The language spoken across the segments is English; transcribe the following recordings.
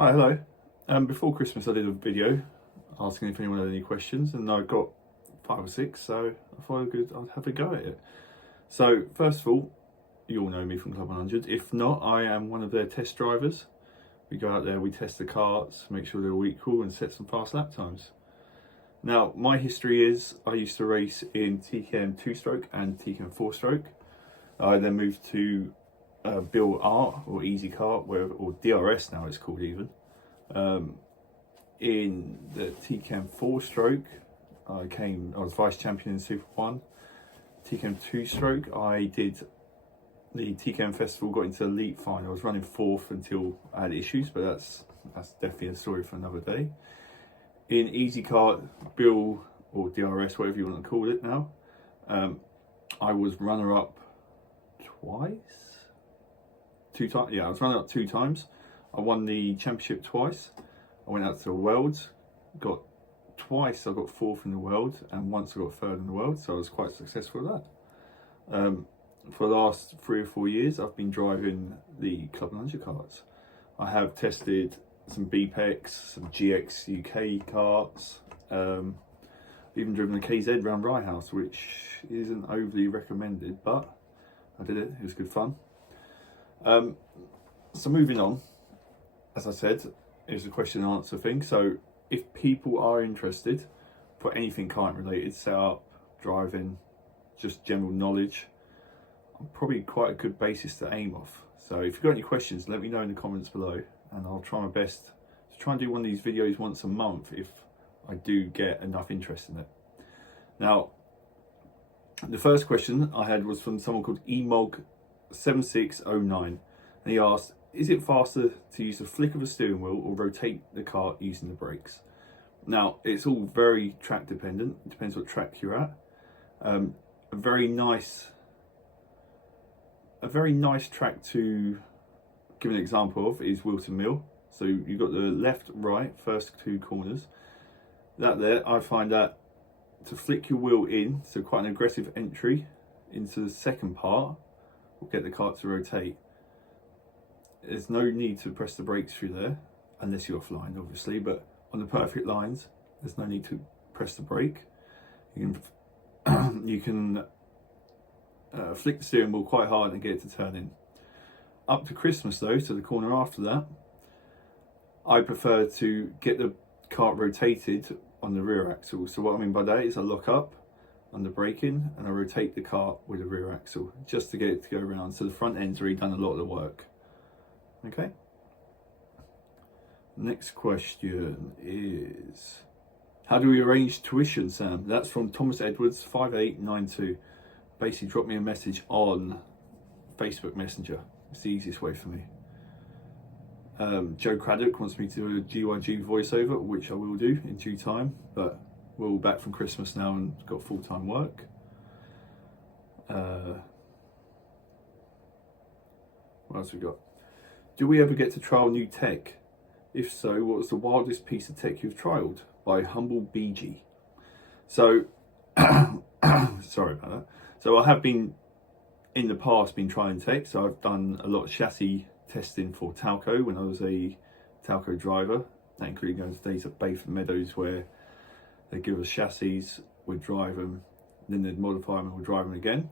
Hi, hello. Before Christmas I did a video asking if anyone had any questions, and I got 5 or 6, so I thought I'd have a go at it. So first of all, you all know me from Club 100. If not, I am one of their test drivers. We go out there, we test the karts, make sure they're all equal and set some fast lap times. Now, my history is I used to race in TKM 2-stroke and TKM 4-stroke. I then moved to Bill Art, or Easy Kart, or DRS now it's called even. In the TKM 4-stroke, I was vice champion in Super 1. TKM 2-stroke, I did the TKM Festival, got into the elite final. I was running 4th until I had issues, but that's definitely a story for another day. In Easy Kart, Bill, or DRS, whatever you want to call it now, I was runner-up two times. Yeah, I was runner-up 2 times. I won the championship twice. I went out to the Worlds, twice I got 4th in the world, and once I got 3rd in the world, so I was quite successful at that. For the last 3 or 4 years, I've been driving the Club 100 karts. I have tested some BPEX, some GX UK karts, even driven a KZ round Rye House, which isn't overly recommended, but I did it, it was good fun. So moving on, as I said, it's a question and answer thing. So if people are interested for anything kart related, setup, driving, just general knowledge, I'm probably quite a good basis to aim off. So if you've got any questions, let me know in the comments below, and I'll try my best to try and do one of these videos once a month if I do get enough interest in it. Now, the first question I had was from someone called emog7609, and he asked, is it faster to use the flick of a steering wheel or rotate the kart using the brakes? Now, it's all very track dependent. It depends what track you're at. A very nice track to give an example of is Wilton Mill. So you've got the left, right, first 2 corners. That there, I find that to flick your wheel in, so quite an aggressive entry into the second part, will get the kart to rotate. There's no need to press the brakes through there, unless you're offline obviously, but on the perfect lines, there's no need to press the brake. You can flick the steering wheel quite hard and get it to turn in. Up to Christmas though, so the corner after that, I prefer to get the kart rotated on the rear axle. So what I mean by that is I lock up on the braking and I rotate the kart with the rear axle just to get it to go around, so the front end's already done a lot of the work. Okay. Next question is, how do we arrange tuition, Sam? That's from Thomas Edwards 5892. Basically drop me a message on Facebook Messenger. It's the easiest way for me. Joe Craddock wants me to do a GYG voiceover, which I will do in due time, but we're all back from Christmas now and got full-time work. What else we got? Do we ever get to trial new tech? If so, what was the wildest piece of tech you've trialed? By Humble BG. So, sorry about that. So I have been, in the past, been trying tech. So I've done a lot of chassis testing for Talco when I was a Talco driver. That included going to days at Bayford Meadows where they give us chassis, we'd drive them, then they'd modify them and we'd drive them again.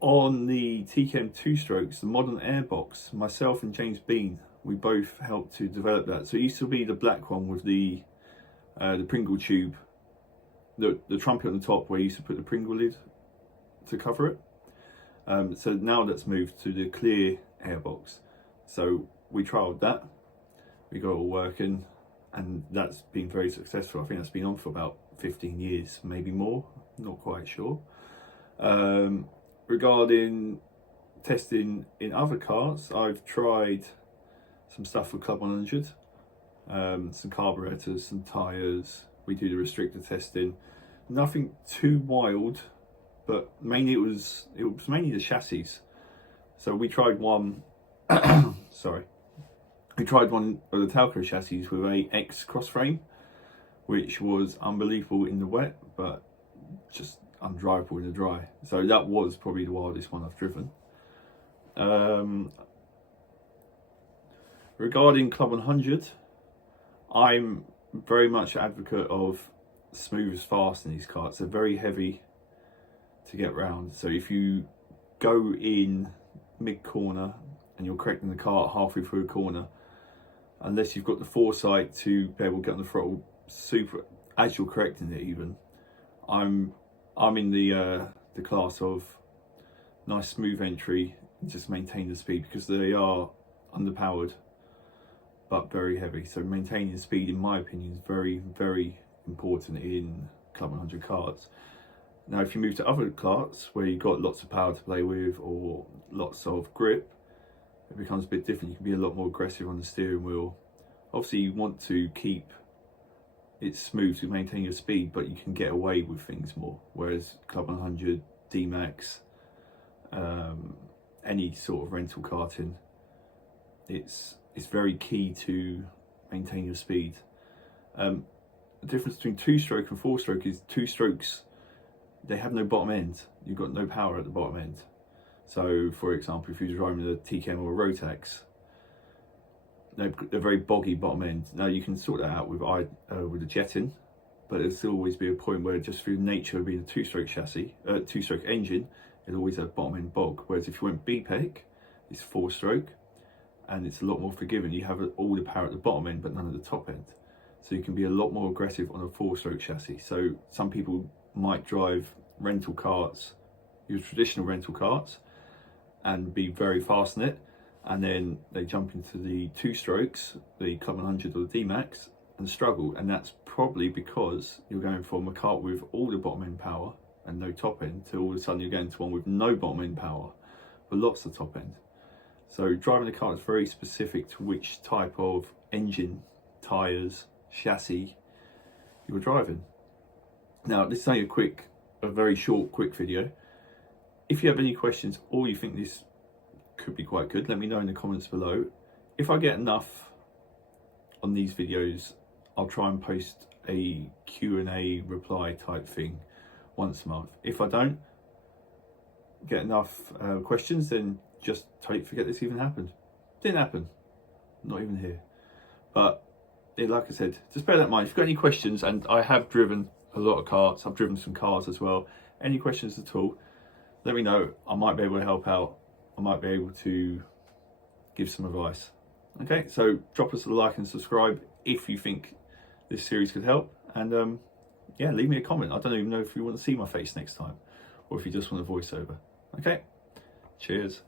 On the TKM 2-strokes, the modern Airbox, myself and James Bean, we both helped to develop that. So it used to be the black one with the Pringle tube, the trumpet on the top where you used to put the Pringle lid to cover it. So now that's moved to the clear Airbox. So we trialled that, we got it all working, and that's been very successful. I think that's been on for about 15 years, maybe more, not quite sure. Regarding testing in other karts, I've tried some stuff with Club 100, some carburetors, some tyres. We do the restrictor testing. Nothing too wild, but mainly it was mainly the chassis. So we tried one. Sorry, we tried one of the Talco chassis with a X cross frame, which was unbelievable in the wet, but just undrivable in the dry. So that was probably the wildest one I've driven. Regarding Club 100, I'm very much an advocate of smooth as fast in these carts. They're very heavy to get round. So if you go in mid-corner and you're correcting the cart halfway through a corner, unless you've got the foresight to be able to get on the throttle super as you're correcting it even, I'm in the class of nice smooth entry and just maintain the speed, because they are underpowered but very heavy. So maintaining speed, in my opinion, is very, very important in Club 100 carts. Now, if you move to other carts where you've got lots of power to play with or lots of grip, it becomes a bit different. You can be a lot more aggressive on the steering wheel. Obviously, you want to keep it smooth to maintain your speed, but you can get away with things more. Whereas Club 100, D-Max, any sort of rental karting, it's very key to maintain your speed. The difference between two-stroke and four-stroke is two-strokes, they have no bottom end. You've got no power at the bottom end. So, for example, if you're driving a TKM or a Rotax, they're very boggy bottom end. Now, you can sort that out with a jetting, but it'll still always be a point where, just through nature of being a two-stroke chassis, two-stroke engine, it'll always have bottom end bog. Whereas if you went BPEG, it's four-stroke, and it's a lot more forgiving. You have all the power at the bottom end, but none at the top end. So you can be a lot more aggressive on a four-stroke chassis. So some people might drive rental carts, your traditional rental carts, and be very fast in it, and then they jump into the two strokes, the Club 100 or the D-Max, and struggle. And that's probably because you're going from a cart with all the bottom end power and no top end to all of a sudden you're going to one with no bottom end power but lots of top end. So driving a car is very specific to which type of engine, tyres, chassis you're driving. Now, this is only a very short, quick video. If you have any questions or you think this could be quite good, let me know in the comments below. If I get enough on these videos, I'll try and post a Q&A reply type thing once a month. If I don't get enough questions, then just totally forget this even happened. Didn't happen. Not even here. But like I said, just bear that in mind. If you've got any questions, and I have driven a lot of carts, I've driven some cars as well. Any questions at all, let me know. I might be able to help out. I might be able to give some advice. Okay, so drop us a like and subscribe if you think this series could help. And yeah, leave me a comment. I don't even know if you want to see my face next time or if you just want a voiceover. Okay, cheers.